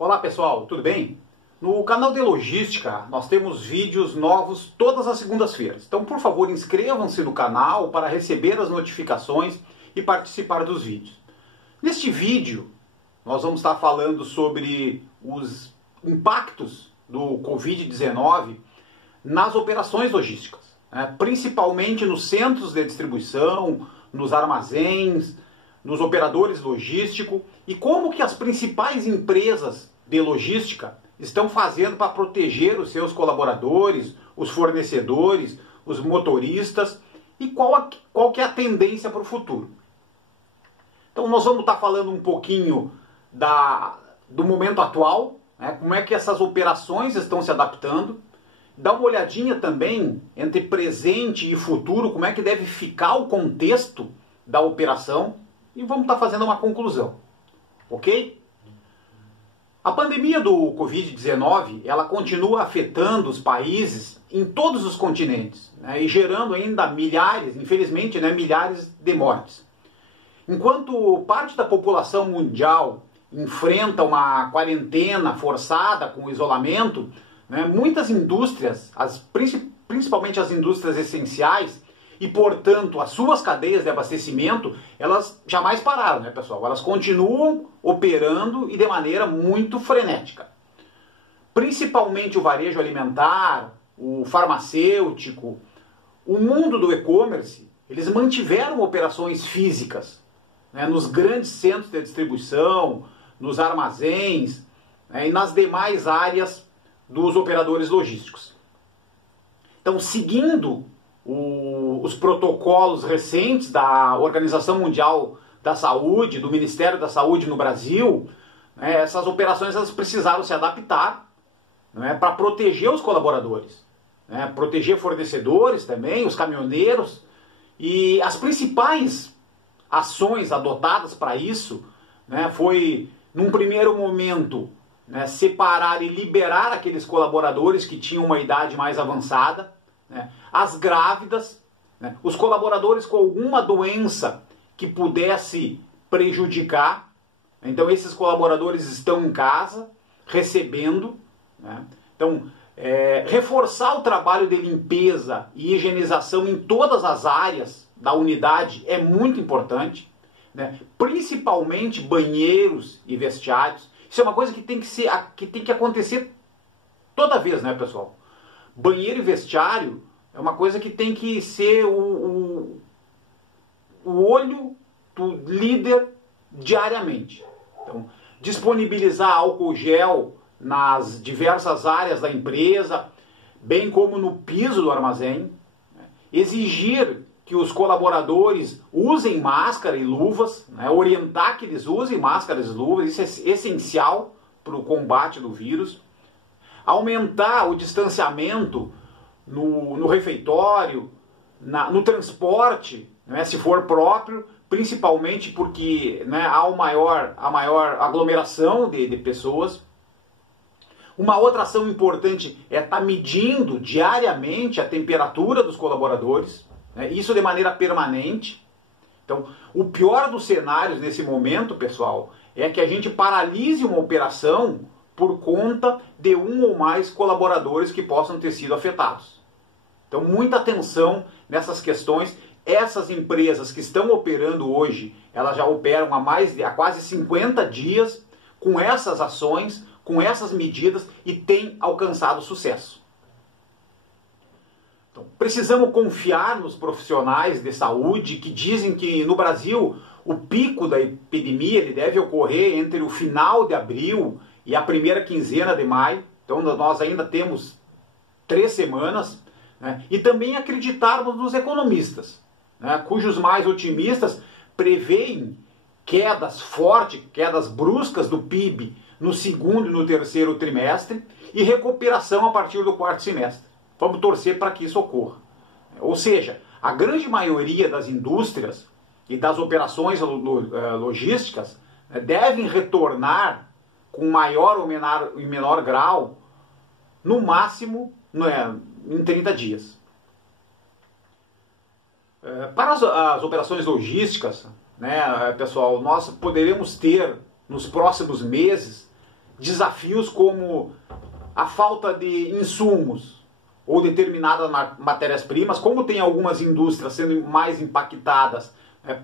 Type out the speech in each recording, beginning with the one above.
Olá pessoal, tudo bem? No canal de Logística nós temos vídeos novos todas as segundas-feiras. Então por favor inscrevam-se no canal para receber as notificações e participar dos vídeos. Neste vídeo nós vamos estar falando sobre os impactos do Covid-19 nas operações logísticas, principalmente nos centros de distribuição, nos armazéns, nos operadores logísticos e como que as principais empresas de logística estão fazendo para proteger os seus colaboradores, os fornecedores, os motoristas e qual que é a tendência para o futuro. Então nós vamos estar falando um pouquinho do momento atual, como é que essas operações estão se adaptando, dar uma olhadinha também entre presente e futuro, como é que deve ficar o contexto da operação e vamos estar fazendo uma conclusão, ok? A pandemia do Covid-19, ela continua afetando os países em todos os continentes, e gerando ainda milhares, infelizmente, milhares de mortes. Enquanto parte da população mundial enfrenta uma quarentena forçada com isolamento, muitas indústrias, principalmente as indústrias essenciais, e portanto as suas cadeias de abastecimento, elas jamais pararam, pessoal? Elas continuam operando e de maneira muito frenética. Principalmente o varejo alimentar, o farmacêutico, o mundo do e-commerce, eles mantiveram operações físicas, nos grandes centros de distribuição, nos armazéns, e nas demais áreas dos operadores logísticos. Então, seguindo os protocolos recentes da Organização Mundial da Saúde, do Ministério da Saúde no Brasil, essas operações elas precisaram se adaptar para proteger os colaboradores, proteger fornecedores também, os caminhoneiros, e as principais ações adotadas para isso foi, num primeiro momento, separar e liberar aqueles colaboradores que tinham uma idade mais avançada, as grávidas, os colaboradores com alguma doença que pudesse prejudicar. Então esses colaboradores estão em casa, recebendo. Então, reforçar o trabalho de limpeza e higienização em todas as áreas da unidade é muito importante, principalmente banheiros e vestiários. Isso é uma coisa que tem que acontecer toda vez, pessoal? Banheiro e vestiário é uma coisa que tem que ser o olho do líder diariamente. Então, disponibilizar álcool gel nas diversas áreas da empresa, bem como no piso do armazém. Exigir que os colaboradores usem máscara e luvas, orientar que eles usem máscaras e luvas, isso é essencial para o combate do vírus. Aumentar o distanciamento no refeitório, no transporte, se for próprio, principalmente porque há a maior aglomeração de pessoas. Uma outra ação importante é estar medindo diariamente a temperatura dos colaboradores, isso de maneira permanente. Então, o pior dos cenários nesse momento, pessoal, é que a gente paralise uma operação por conta de um ou mais colaboradores que possam ter sido afetados. Então, muita atenção nessas questões. Essas empresas que estão operando hoje, elas já operam há quase 50 dias com essas ações, com essas medidas e têm alcançado sucesso. Então, precisamos confiar nos profissionais de saúde que dizem que no Brasil o pico da epidemia ele deve ocorrer entre o final de abril e a primeira quinzena de maio. Então nós ainda temos 3 semanas. E também acreditarmos nos economistas, cujos mais otimistas preveem quedas fortes, quedas bruscas do PIB no segundo e no terceiro trimestre e recuperação a partir do quarto semestre. Vamos torcer para que isso ocorra. Ou seja, a grande maioria das indústrias e das operações logísticas devem retornar com maior ou menor grau, no máximo em 30 dias. Para as operações logísticas, pessoal, nós poderemos ter nos próximos meses desafios como a falta de insumos ou determinadas matérias-primas, como tem algumas indústrias sendo mais impactadas,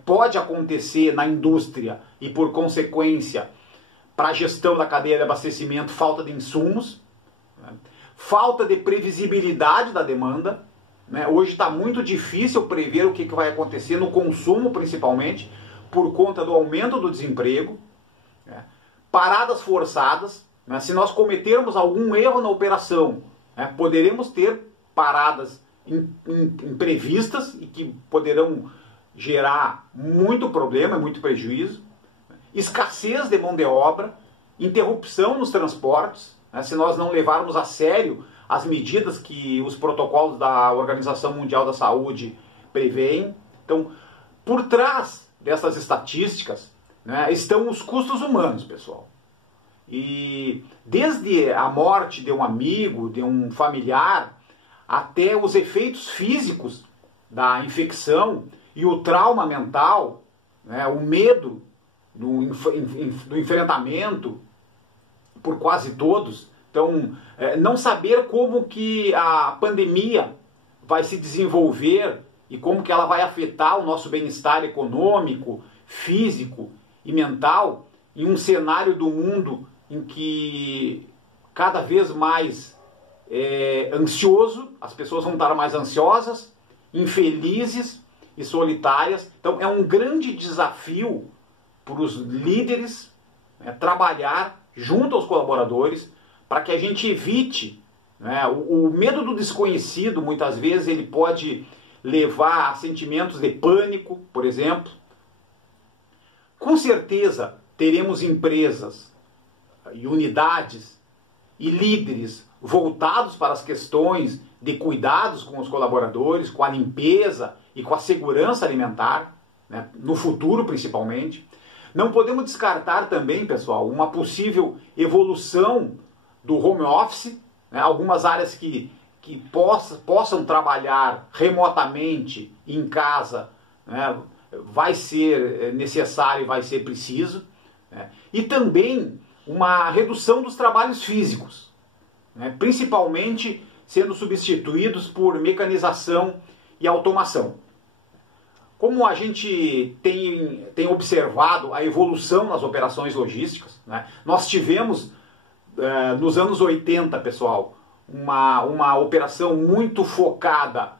pode acontecer na indústria e, por consequência, para a gestão da cadeia de abastecimento, falta de insumos, falta de previsibilidade da demanda. Hoje está muito difícil prever o que vai acontecer no consumo, principalmente, por conta do aumento do desemprego, paradas forçadas. Se nós cometermos algum erro na operação, poderemos ter paradas imprevistas e que poderão gerar muito problema, muito prejuízo, escassez de mão de obra, interrupção nos transportes, se nós não levarmos a sério as medidas que os protocolos da Organização Mundial da Saúde prevêem. Então, por trás dessas estatísticas, estão os custos humanos, pessoal. E desde a morte de um amigo, de um familiar, até os efeitos físicos da infecção e o trauma mental, o medo do enfrentamento por quase todos. Então, não saber como que a pandemia vai se desenvolver e como que ela vai afetar o nosso bem-estar econômico, físico e mental em um cenário do mundo em que cada vez mais ansioso, as pessoas vão estar mais ansiosas, infelizes e solitárias. Então é um grande desafio para os líderes trabalhar junto aos colaboradores para que a gente evite o medo do desconhecido. Muitas vezes ele pode levar a sentimentos de pânico, por exemplo. Com certeza teremos empresas e unidades e líderes voltados para as questões de cuidados com os colaboradores, com a limpeza e com a segurança alimentar, no futuro principalmente. Não podemos descartar também, pessoal, uma possível evolução do home office, algumas áreas que possam trabalhar remotamente em casa, vai ser necessário e vai ser preciso, e também uma redução dos trabalhos físicos, principalmente sendo substituídos por mecanização e automação. Como a gente tem observado a evolução nas operações logísticas, nós tivemos nos anos 80, pessoal, uma operação muito focada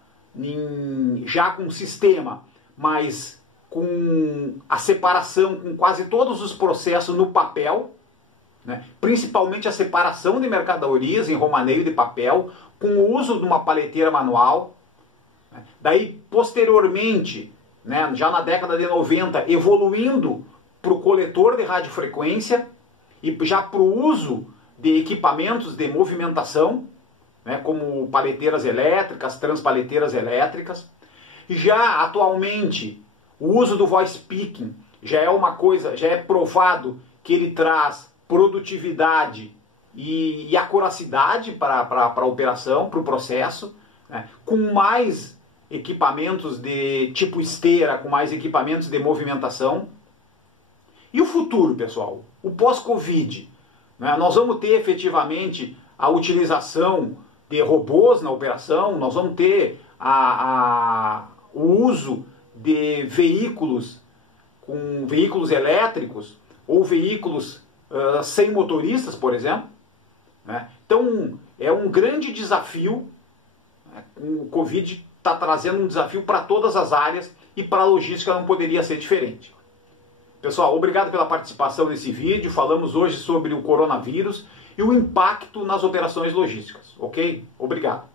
já com sistema, mas com a separação, com quase todos os processos no papel, principalmente a separação de mercadorias em romaneio de papel, com o uso de uma paleteira manual. Daí, posteriormente, já na década de 90, evoluindo para o coletor de radiofrequência e já para o uso de equipamentos de movimentação, como paleteiras elétricas, transpaleteiras elétricas. Já atualmente, o uso do voice picking já é uma coisa, já é provado que ele traz produtividade e acuracidade para a operação, para o processo, com mais equipamentos de tipo esteira, com mais equipamentos de movimentação. E o futuro, pessoal? O pós-Covid. Nós vamos ter efetivamente a utilização de robôs na operação, nós vamos ter o uso de veículos com veículos elétricos ou veículos sem motoristas, por exemplo. Então é um grande desafio. O Covid está trazendo um desafio para todas as áreas e para a logística não poderia ser diferente. Pessoal, obrigado pela participação nesse vídeo. Falamos hoje sobre o coronavírus e o impacto nas operações logísticas, ok? Obrigado.